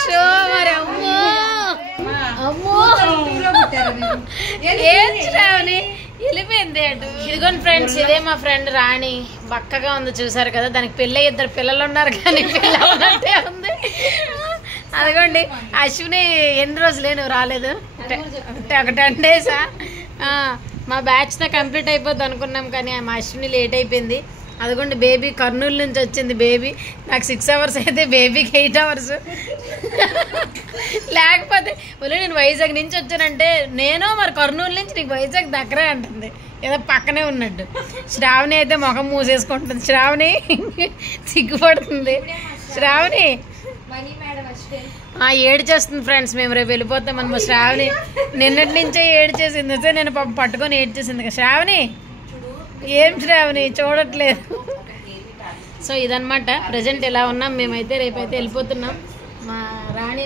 Show మరి. అమ్మో అమ్మో ఏం శ్రావణి వెళ్ళిపోయింది అటు. ఇదిగోండి ఫ్రెండ్స్, ఇదే మా ఫ్రెండ్ రాణి. బక్కగా ఉంది చూసారు కదా. దానికి పెళ్ళి 2 పిల్లలు ఉన్నారు కానీ పిల్ల ఉన్నట్టే ఉంది. అదిగోండి అశ్విని ఎన్ని రోజులే నువ్వు రాలేదు? ఒక 10 డేసా? మా బ్యాచ్తో కంప్లీట్ అయిపోద్ది అనుకున్నాం కానీ మా అశ్విని లేట్ అయిపోయింది. అదిగోండి బేబీ కర్నూలు నుంచి వచ్చింది. బేబీ నాకు 6 hours అయితే బేబీకి 8 hours. లేకపోతే ఒళ్ళు నేను వైజాగ్ నుంచి వచ్చానంటే నేను మరి కర్నూలు నుంచి నీకు వైజాగ్ దగ్గరే అంటుంది, ఏదో పక్కనే ఉన్నట్టు. శ్రావణి అయితే ముఖం మూసేసుకుంటుంది. శ్రావణి సిగ్గుపడుతుంది. శ్రావణి ఏడు చేస్తుంది ఫ్రెండ్స్. మేము రేపు వెళ్ళిపోతామని మా శ్రావణి నిన్నటి నుంచే ఏడు చేసింది. నేను పట్టుకొని ఏడు చేసింది కదా. శ్రావణి ఏం శ్రావణి చూడట్లేదు. సో ఇదనమాట ప్రజెంట్ ఎలా ఉన్నాం మేమైతే. రేపైతే వెళ్ళిపోతున్నాం. మా రాణి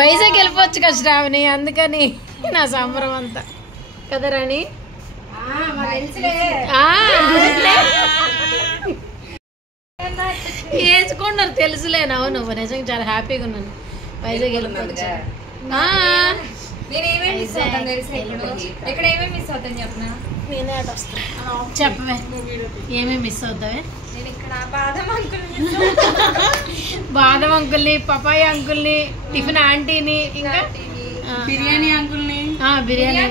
వైజాగ్ వెళ్ళిపోవచ్చు కదా శ్రావణి, అందుకని నా సంబరం అంతా కదా రాణి. వేసుకున్నారు తెలుసులేను. అవును నిజంగా చాలా హ్యాపీగా ఉన్నాను. వైజాగ్ వెళ్ళిపోవచ్చు. నేనే అటు వస్తాను. చెప్పవే ఏమేమి మిస్ అవుతావే? బాదం అంకుల్ని, పపాయ అంకుల్ని, టిఫిన్ ఆంటీని, ఇంకా బిర్యానీ అంకుల్ని. బిర్యానీ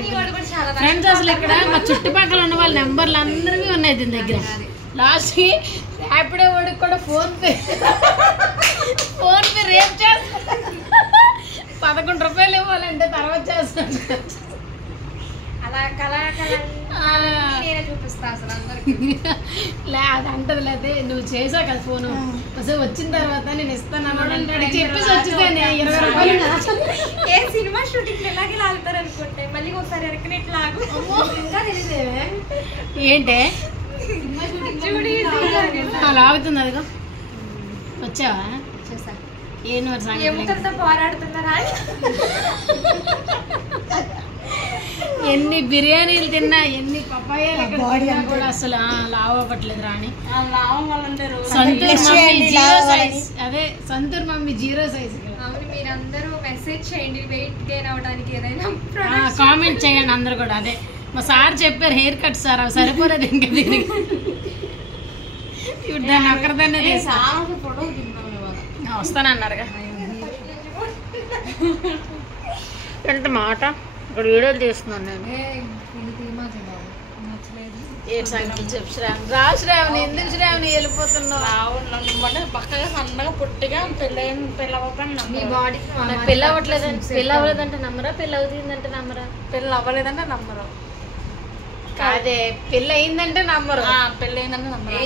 ఫ్రెండ్స్ అసలు ఇక్కడ మా చుట్టుపక్కల ఉన్న వాళ్ళ నెంబర్లు అందరివి ఉన్నాయి దీని దగ్గర. లాస్ట్కి ర్యాపిడో వాడికి కూడా ఫోన్ పే రేపు చేస్తా. 11 రూపాయలు ఇవ్వాలంటే తర్వాత చేస్తాను. అది అంటది లేదే నువ్వు చేసావు కదా ఫోను. అసలు వచ్చిన తర్వాత నేను ఇస్తాను చెప్పేసి వచ్చేసాను 20 రూపాయలు. సినిమా షూటింగ్ ఎలాగే లాగుతారు అనుకుంటే మళ్ళీ ఒకసారి ఎరకనెట్ లాగు. ఏంటే లాగుతుంది అదిగో. వచ్చావా? పోరాడుతున్నారా? ఎన్ని బిర్యానీలు తిన్నా, ఎన్ని పపాయాలు కూడా అసలు లావు అవ్వట్లేదు రాణి. Santoor mummy 0 size. అదే సంతూర్ మమ్మీ 0 సైజ్. అవును, మీరందరూ మెసేజ్ చేయండి వెయిట్ గెయిన్ అవడానికి ఏదైనా కామెంట్ చేయండి అందరు కూడా. అదే మా సార్ చెప్పారు హెయిర్ కట్ సార్, అవి సరిపోలేదు ఇంకా దీనికి. దాన్ని ఒక్కరిదాన్నే వస్తానన్నారుగా. ఎంత మాట ఇక్కడ వీడియోలు తీస్తున్నాను నేను. ఏంటి సంఖ్యలు చెప్పు శ్రావణి. రా శ్రావణి, ఎందుకు శ్రావణి వెళ్ళిపోతున్నావు? పక్కగా సన్నగా పుట్టిగా పెళ్ళి అవ్వట్లేదంటే పెళ్ళి అవ్వలేదంటే నమ్మరా? పెళ్ళి అవుతుందంటే నమ్మరా? పెళ్ళి అవ్వలేదంటే నమ్మరు. అదే పెళ్ళి అయిందంటే నమ్మరు. పెళ్ళి అయిందంటే నమ్మరు.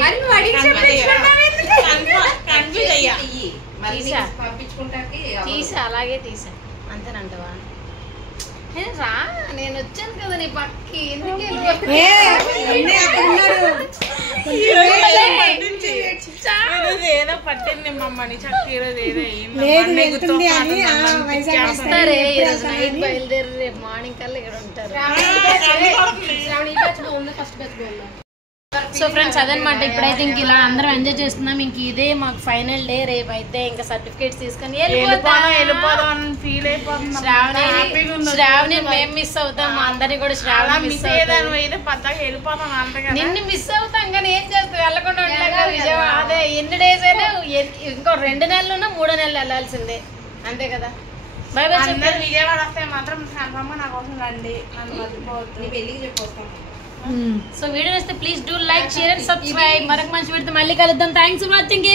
తీసా అలాగే తీసా అంతేనంటవా? రా నేను వచ్చాను కదా నీ పక్కకి. ఎందుకు ఏదో పట్టింది మమ్మని చక్కీరోజు వస్తారే ఈరోజు నైట్ బయలుదేరి రేపు మార్నింగ్ కల్లా ఇక్కడ ఉంటారు. సో ఫ్రెండ్స్ అదనమాట. ఇప్పుడైతే ఇంక ఇలా అందరం ఎంజాయ్ చేస్తున్నాం. ఇంక ఇదే మాకు ఫైనల్ డే. రేపు అయితే ఇంకా సర్టిఫికేట్స్ తీసుకొని ఫీల్ అయిపోతుంది. శ్రావణి మేము మిస్ అవుతాం. అందరినీ కూడా శ్రావణి మిస్ నిన్ను మిస్ అవుతాం కానీ ఏం చేస్తాం, వెళ్ళకుండా ఉండలేక విజయవాడ. అదే ఎన్ని డేస్ అయినా ఇంకో 2 నెలలున్నా 3 నెలలు వెళ్ళాల్సిందే, అంతే కదా. By by. విజయవాడ వస్తే మాత్రం నా కోసం రండి, నన్ను మర్చిపోవద్దు. సో వీడియో నచ్చితే please do like, share and subscribe. మరొక మంచి వీడియోతో మళ్ళీ కలుద్దాం. Thanks for watching.